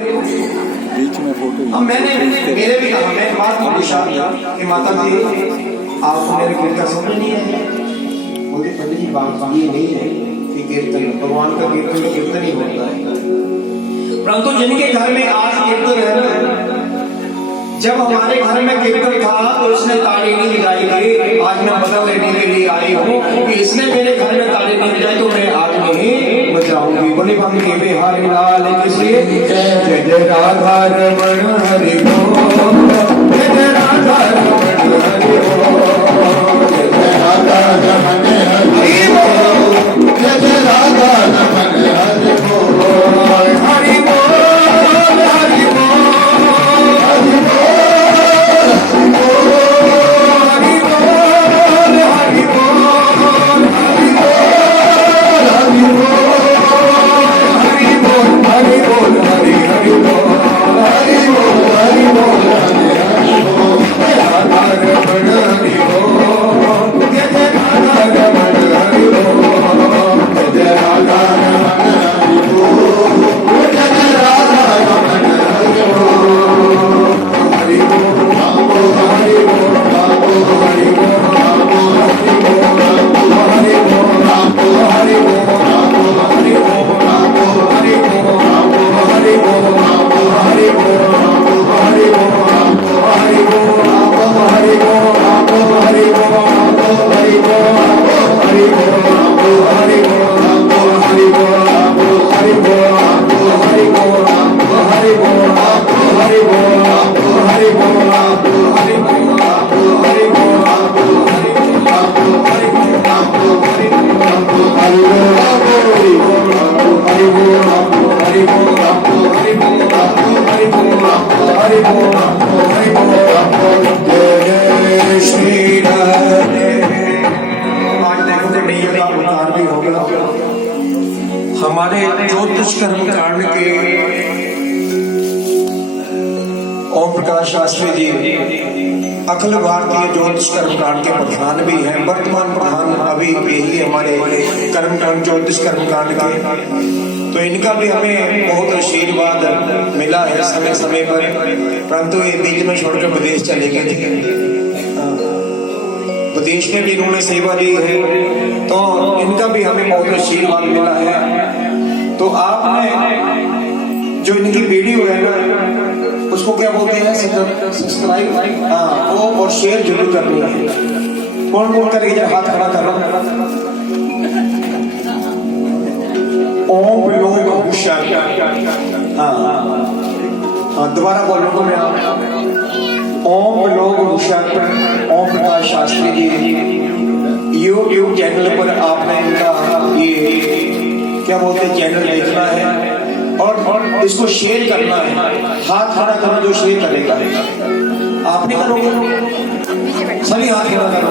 बीच में फोटो। अब मैंने मेरे भी कहा, मैं बात को पूछा कि माता जी आप मेरे कीर्तन समझ नहीं है। बोलते पंडित जी बात ये नहीं है कि कीर्तन भगवान का कीर्तन ही होता है, परंतु जिनके घर में आज कीर्तन है ना, जब हमारे घर में कीर्तन था तो इसने ताली नहीं बजाई थी। आज मैं बदल लेने के लिए आई हूँ कि इसने मेरे घर में ताली नहीं बजाई तो मैं आज नहीं बजाऊंगी। बोले हम के बिहारी लाल इसलिए जय जय राधा रमण हरि बोल, जय जय राधा रमण हरि बोल, जय जय राधा रमण हरि बोल, जय जय राधा रमण हरि बोल, हरि बोल हरि बोल हरि हमारे ज्योतिष कर्म कांड के ओम प्रकाश शास्त्री जी अखिल भारतीय ज्योतिष कर्म कांड के प्रधान भी हैं, वर्तमान प्रधान अभी यही हमारे कर्म कांड ज्योतिष कर्म कांड के। तो इनका भी हमें बहुत आशीर्वाद मिला है समय समय पर, परंतु ये बीच में छोड़कर विदेश चले गए थे। विदेश में भी इन्होंने सेवा दी है, तो इनका भी हमें बहुत आशीर्वाद मिला है। तो आपने जो इनकी वीडियो है ना, उसको क्या बोलते हैं, सब्सक्राइब वो और शेयर जरूर करनी है। कौन कौन करके जरा हाथ खड़ा कर रहा हूँ। ओम लोग होशियार, दोबारा बोलूंगा मैं आप। ओम लोग होशियार ओम प्रकाश शास्त्री जी यूट्यूब चैनल पर आपने इनका ये क्या बोलते हैं चैनल देखना है और इसको शेयर करना है। हाथ खड़ा करो जो शेयर करेगा। आपने करोगे, सभी हाथ खड़ा करो।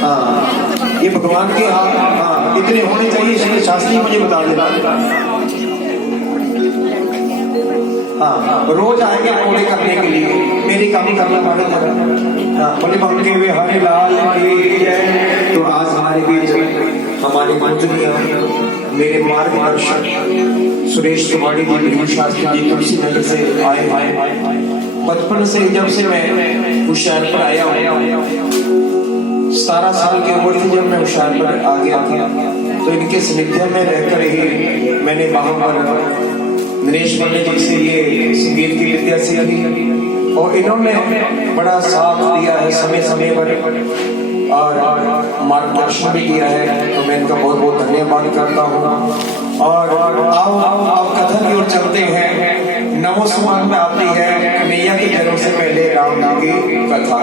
हाँ, ये भगवान के हाथ इतने होने चाहिए, इसलिए शास्त्री मुझे बता देना। हाँ, रोज आएंगे पूरे करने के लिए, मेरी काम करना पड़ेगा। बोले बंके वे हरे लाल की जय। तो आज हमारे बीच हमारे मंजूरियां, मेरे मार्गदर्शक सुरेश तिवारी जी, प्रकाश शास्त्री जी तुलसी नगर से आए। बचपन से जब से मैं होशियारपुर आया हूँ, 17 साल की उम्र थी जब मैं होशियारपुर आ गया था। तो इनके सानिध्य में रहकर ही मैंने वहां पर नरेश पंडित जी से ये संगीत की विद्या सीखी और इन्होंने बड़ा साथ दिया है समय समय पर और मार्गदर्शन भी किया है। तो मैं इनका बहुत बहुत धन्यवाद करता हूँ। और आप कथा की ओर चलते हैं। नमो समाज में आती है मैया के जन्म से पहले राम की कथा।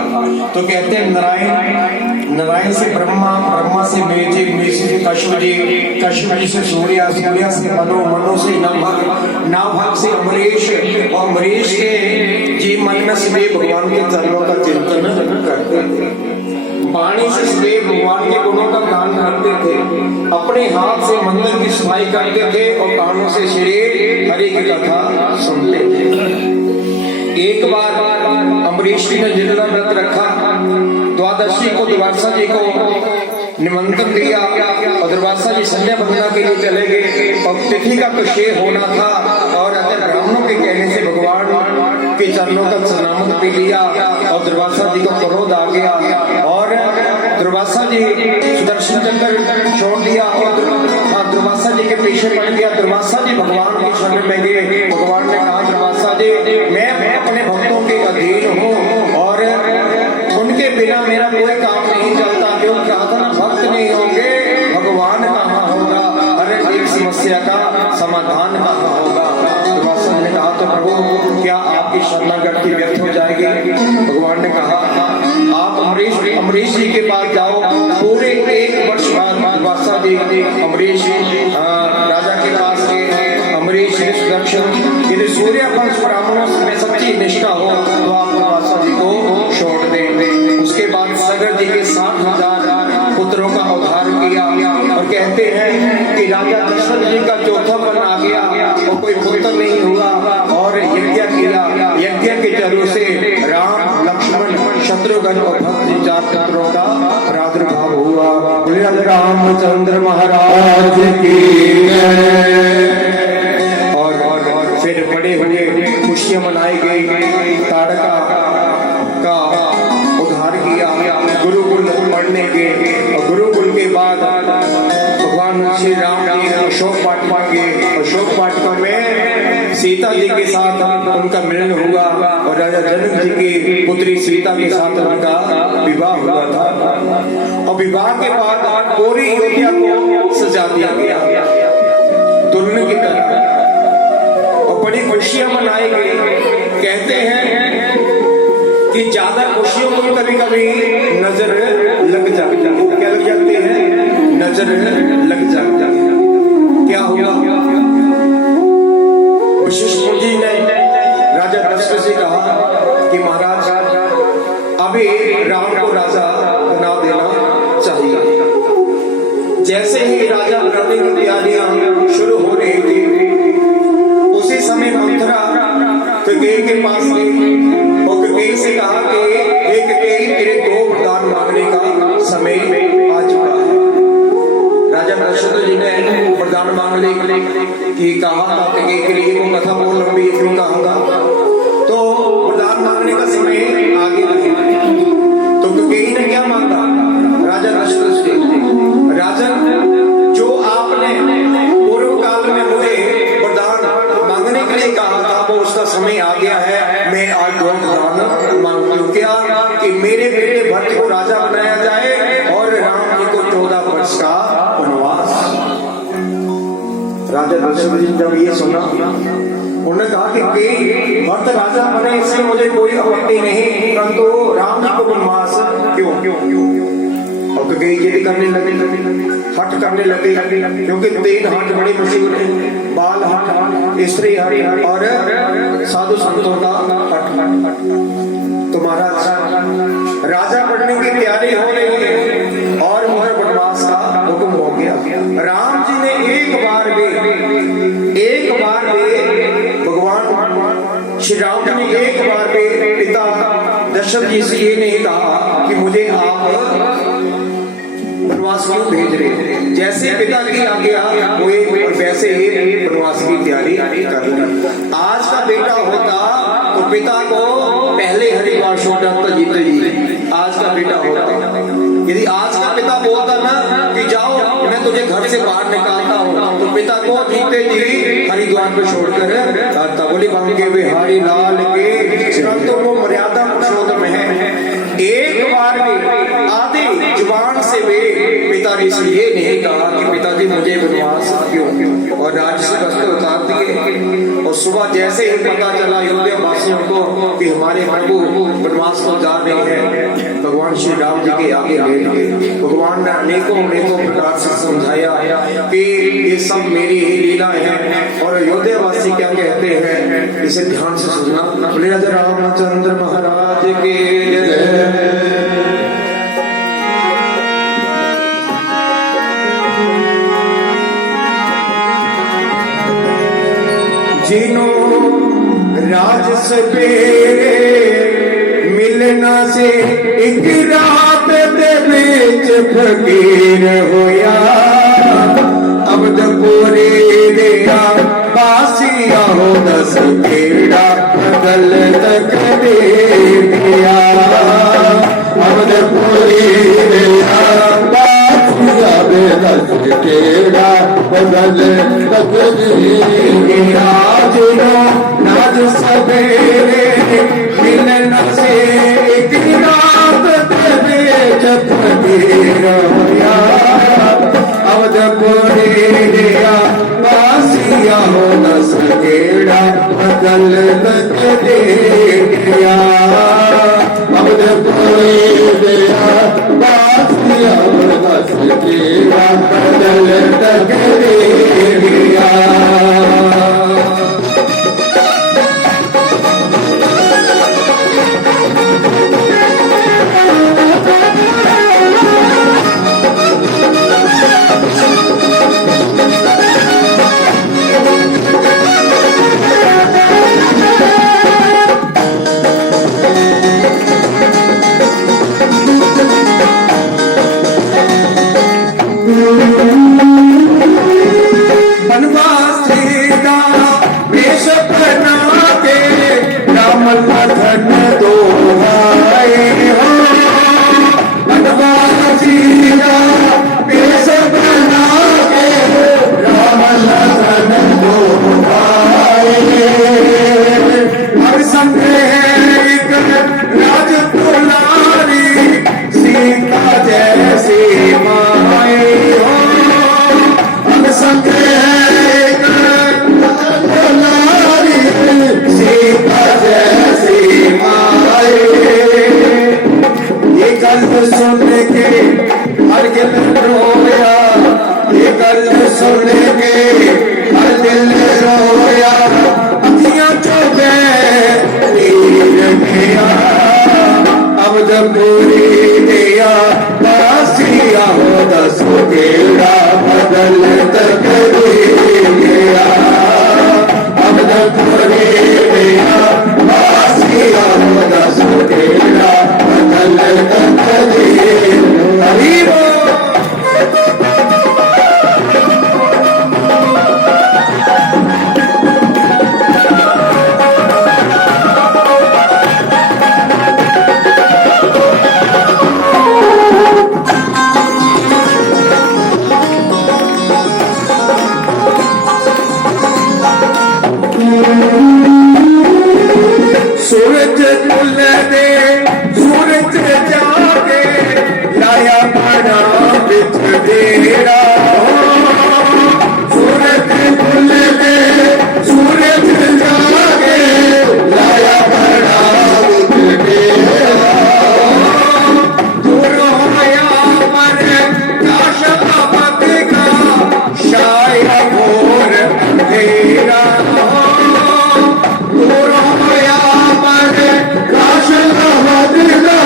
तो कहते हैं नारायण से ब्रह्मा, ब्रह्मा से मेजे, मेजे से कश्यप जी, कश्यप जी से सूर्य, सूर्य से मनु, मनु से नाभग, नाभग से अमरीश और अमरीश के जी मन में सदैव भगवान के चरणों का चिंतन करते थे। वाणी से सदैव भगवान के गुणों का गान करते थे। अपने हाथ से मंदिर की सफाई करते थे और कानों से श्री हरि की कथा सुनते थे। एक बार अमरीश जी ने जितना व्रत रखा, द्वादशी को दुर्वासा जी को निमंत्रण दिया और दुर्वासा जी संध्या वंदना के लिए चले गए और तिथि का कुछ होना था और अगर ब्राह्मणों के चरणों का सलामत पी लिया और दुर्वासा जी को क्रोध आ गया और दुर्वासा जी सुदर्शन चक्र छोड़ दिया और दुर्वासा जी के पीछे पड़ गया। दुर्वासा जी भगवान के शरण में गए। भगवान ने कहा दुर्वासा जी मैं अपने भक्तों के अधीन हूँ और उनके बिना मेरा कोई काम नहीं चलता। जो प्रार्थना भक्त नहीं होंगे भगवान कहाँ होगा, हर एक समस्या का समाधान कहाँ होगा। दुर्वासा ने कहा तो प्रभु क्या आपकी शरणागति व्यर्थ हो जाएगी। भगवान ने कहा आप अमरीश जी के पास जाओ। पूरे 1 वर्ष बाद दुर्वासा जी अमरीश राजा के पास गए। अमरीश सुदर्शन यदि सूर्य वंश ब्राह्मणों में सच्ची निष्ठा हो तो आप दुर्वासा जी को छोड़ दें। उसके बाद सागर जी के 60,000 पुत्रों का उद्धार किया और कहते हैं कि राजा दशरथ जी का चौथा पन आ गया और कोई पुत्र नहीं हुआ और यज्ञ किया। यज्ञ के जरूर से राम लक्ष्मण शत्रुघ्न और भक्त 4 पुत्रों का प्रादुर्भाव हुआ। रामचंद्र महाराज की और फिर बड़े हुए खुशियां मनाई गई। ताड़का का उद्धार किया। गुरुकुल पढ़ने के और गुरुकुल के बाद भगवान श्री राम जी अशोक वाटिका के अशोक वाटिका में सीता जी के साथ उनका मिलन हुआ और राजा जनक जी की पुत्री सीता के साथ उनका विवाह हुआ था। और विवाह के बाद पूरी अयोध्या को सजा दिया गया दुल्हन की तरह और बड़ी खुशियां मनाई गई। कहते हैं कि ज्यादा खुशियों को कभी कभी नजर लग जाती है। क्या लग जाती है? नजर लग जाती है। क्या हुआ? वशिष्ठ जी ने राजा दशरथ से कहा कि महाराज अभी राम को राजा बना देना चाहिए। जैसे ही राजा बनाने की तैयारियां शुरू हो रही थी उसी समय मंथरा कैकेयी के पास गई और कैकेयी से कहा कि एक कैकेयी तेरे 2 वरदान मांगने का समय आ चुका है। राजा दशरथ जी ने वरदान मांगने की कहा था कैकेयी के लिए। वो कथा बहुत लंबी क्यों कहूंगा तो वरदान मांगने का समय आ गया। तो कैकेयी ने क्या मांगा? राजा दशरथ जी राजन जो आपने पूर्व काल में मुझे वरदान मांगने के लिए कहा था वो उसका समय आ गया है। मैं आज 2 वरदान मांगती हूँ। क्या? कि मेरे बेटे भरत को राजा बनाया जाए और राम जी को 14 वर्ष का वनवास। राजा दशरथ जी जब ये सुना उन्होंने कहा कि भरत राजा बने इससे मुझे कोई आपत्ति नहीं, परंतु राम जी को वनवास क्यों? और कैकेयी करने लगे हट करने लगे क्योंकि 3 हट बड़े मशहूर हैं। बाल हट, स्त्री हट और साधु संतों का हट। तो महाराज राजा बनने की तैयारी हो रही है और मुझे वनवास का हुक्म हो गया। राम जी ने एक बार भी भगवान श्री राम जी ने एक बार भी पिता दशरथ जी से ये नहीं कहा कि मुझे आप वनवास क्यों भेज रहे हैं। जैसे पिता की आज्ञा हुई और वैसे ही वनवास की तैयारी कर ली। आज का बेटा होता तो पिता को पहले हरिद्वार छोड़ जाता जीते जी। आज का बेटा होता यदि आज का पिता बोलता ना कि जाओ मैं तुझे घर से बाहर निकालता हूँ तो पिता को जीते जी हरिद्वार पे छोड़कर तबली बांके बिहारी लाल के तो वो मर्यादा पुरुषोत्तम है। एक बार भी आधी जुबान से भी पिता ने ये नहीं कहा कि पिताजी मुझे वनवास क्यों। और राज्य से वस्त्र उतार दिए और सुबह जैसे ही पता चला अयोध्या वासियों को कि हमारे प्रभु वनवास को जा रहे हैं भगवान श्री राम जी के आगे ले लिए। भगवान ने अनेकों प्रकार से समझाया कि ये सब मेरी ही लीला है। और अयोध्या वासी क्या कहते हैं इसे ध्यान से सुनना। राजा रामचंद्र महाराज के जिन्हों राज सवेरे मिलना से एक रात दे विच फकीर होया। अबदपुरे दिया बासी बासिया हो दस केड़ा बदल तक दिया अवध पूरी दिया बासिया बे दस केड़ा बदल तक दिया जिनो नाज सवेरे मिलन से एक रात तेरे जब रोया अवधपुरी दिया बासिया हो दस केड़ा बदल तक दिया अवधपुरी दिया बासिया हो दस केड़ा बदल तक दिया सुन के हर दिल रोया ये गल सुन के हर दिल रोया अखियां चोबे नीर गया अवधपुरी दिया बासिया हो दस केड़ा बदल तक दिया अवधपुरी दिया बासिया हो दस केड़ा बदल तक सूरज तुल दे सूरज जागे लाया बड़ा बिच डेरा सूरज तुल दे सूरज जागे लाया बड़ा बिच डेरा दूर होया मन काश अब का शाया घोर अंधेरा दूर होया मन काश अब का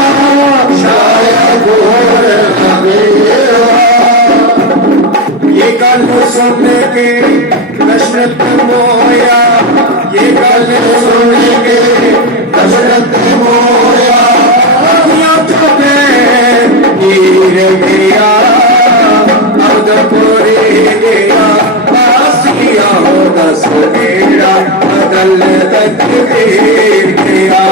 शाया घोर अंधेरा ये गल सुन के दशरथ मोया ये गल सुन के दशरथ मोया अखियां चोबे नीर गया अवधपुरी गया बासिया हो दस केड़ा बदल तक गया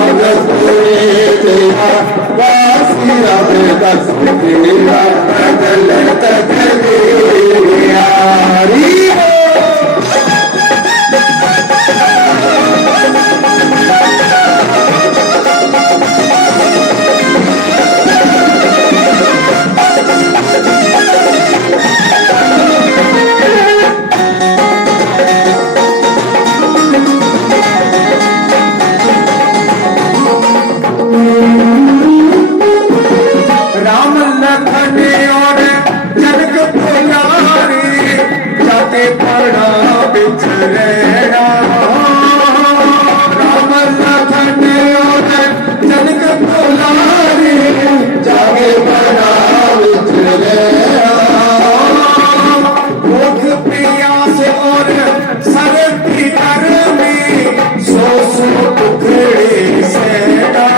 अवधपुरी गया बासिया हो दस केड़ा बदल तक गया राम लखन और जनक पुरारी जाते पड़ा बिछड़ेरा राम लखन और जनक पुरारी जाके पड़ा बिछड़ेरा भूख प्यास और सरदी गर्मी सो सो टुकड़े सेड़ा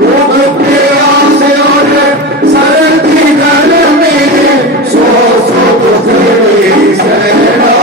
भूख प्यास और सरदी गर्मी सो सो टुकड़े सेड़ा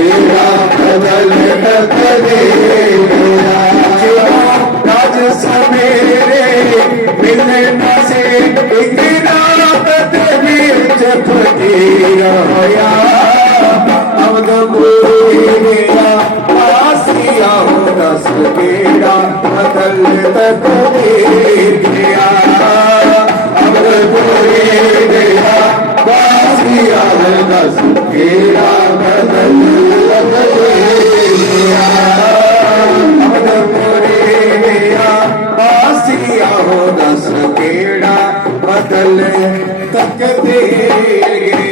केड़ा बदल तकदीर राज सवेरे मिलने न से एक रात बीच फकीर होया अवध पूरा आसिया हो दस केड़ा बदल तकदीर गया अवध पूरा आसिया हो दस केड़ा बदल तकदीर गया अवध पूरा आसिया हो दस केड़ा बदल तकदीर गया।